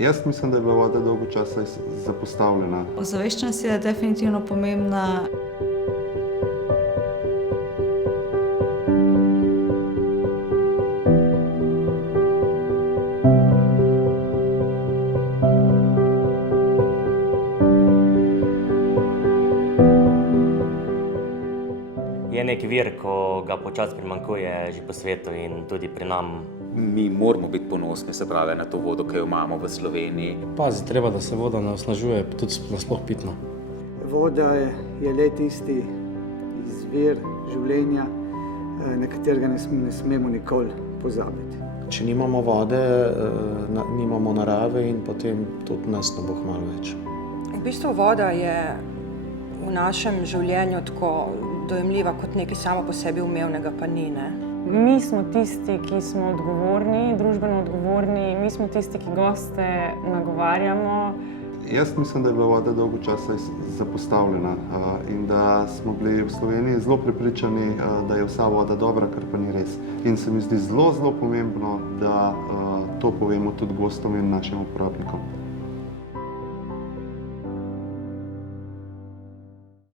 Jaz mislim, da je bila voda dolgo časa zapostavljena. Ozaveščenost je definitivno pomembna. Je nek vir, ko ga počasi primanjkuje že po svetu in tudi pri nam. Mi moramo biti ponosni, se pravi, na to vodo, ki jo imamo v Sloveniji. Paziti treba, da se voda ne osnažuje, tudi nasploh pitno. Voda je le tisti izvir življenja, na katerega ne smemo nikoli pozabiti. Če nimamo vode, nimamo narave in potem tudi nas ne bo kmalu več. V bistvu voda je v našem življenju tako dojemljiva kot nekaj samo po sebi umevnega, pa ni, ne? Mi smo tisti, ki smo odgovorni, družbeno odgovorni, mi smo tisti, ki goste nagovarjamo. Jaz mislim, da je bila voda dolgo časa zapostavljena in da smo bili v Sloveniji zelo prepričani, da je vsa voda dobra, kar pa ni res. In se mi zdi zelo, zelo pomembno, da to povemo tudi gostom in našim uporabnikom.